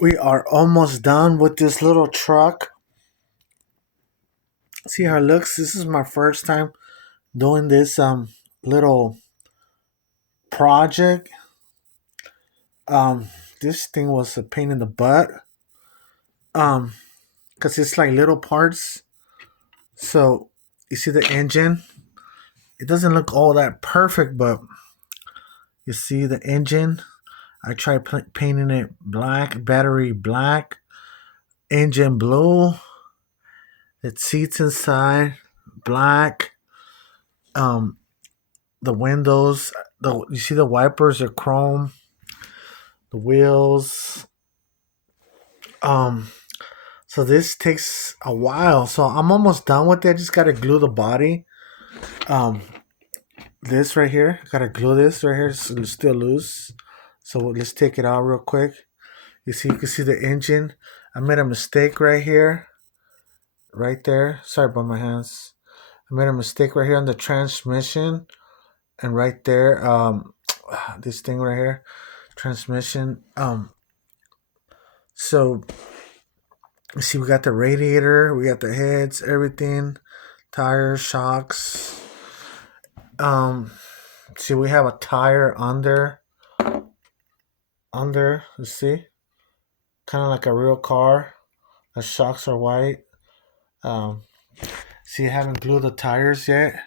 We are almost done with this little truck. See how it looks? This is my first time doing this little project. Um this thing was a pain in the butt. Um because it's like little parts. So you see the engine? It doesn't look all that perfect, but you see the engine? I tried painting it black, battery black, engine blue. It seats inside black. Um, the windows, the you see the wipers are chrome. The wheels. Um, so this takes a while. So I'm almost done with it. I just gotta glue the body. Um, this right here, gotta glue this right here. It's still loose. So let's take it out real quick. You can see the engine. I made a mistake right here, right there. Sorry about my hands. I made a mistake right here on the transmission, and right there, this thing right here, transmission. So you see, we got the radiator, we got the heads, everything, tires, shocks. Um, see, we have a tire under. You see, kind of like a real car. The shocks are white. Um, See, I haven't glued the tires yet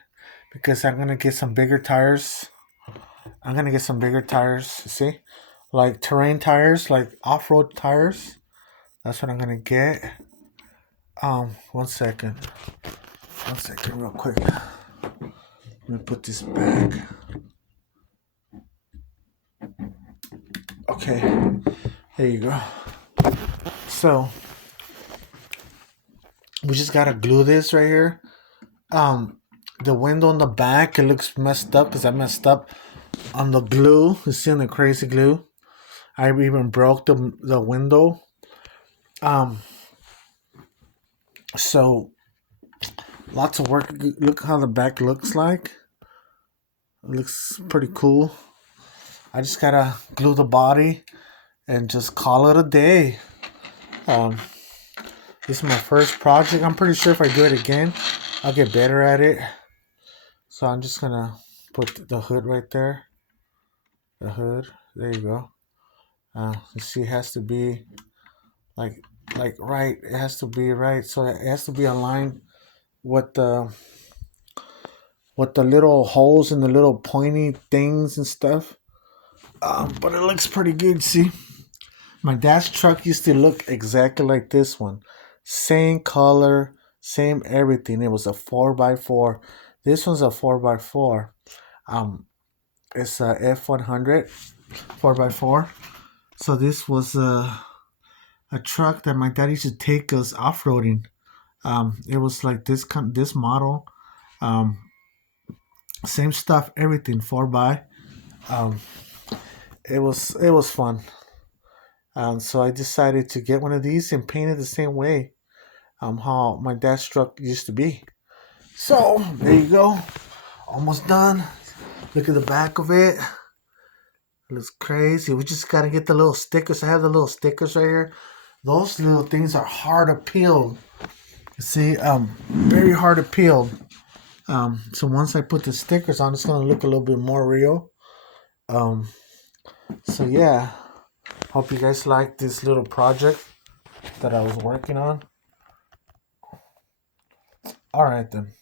because I'm gonna get some bigger tires. I'm gonna get some bigger tires. See, like terrain tires, like off-road tires. That's what I'm gonna get. 1 second. 1 second, real quick. Let me put this back. Okay, there you go. So we just gotta glue this right here. Um, the window in the back, it looks messed up because I messed up on the glue. You see on the crazy glue. I even broke the window. Um, so lots of work. Look how the back looks like. It looks pretty cool. I just gotta glue the body and just call it a day. Um, this is my first project. I'm pretty sure if I do it again, I'll get better at it. So I'm just gonna put the hood right there. The hood. There you go. You see, it has to be like right. It has to be right. So it has to be aligned with the little holes and the little pointy things and stuff. But it looks pretty good. See, my dad's truck used to look exactly like this one, same color, same everything. It was a 4x4. This one's a 4x4. It's a F100 4x4. So this was a truck that my dad used to take us off roading. It was like this model. Um, Same stuff, everything 4x. Um, it was fun. So I decided to get one of these and paint it the same way how my dad's truck used to be. So there you go, almost done. Look at the back of it. It looks crazy. We just gotta get the little stickers. I have the little stickers right here. Those little things are hard to peel. See, very hard to peel. So once I put the stickers on, it's gonna look a little bit more real. Um, so yeah, hope you guys like this little project that I was working on. All right then.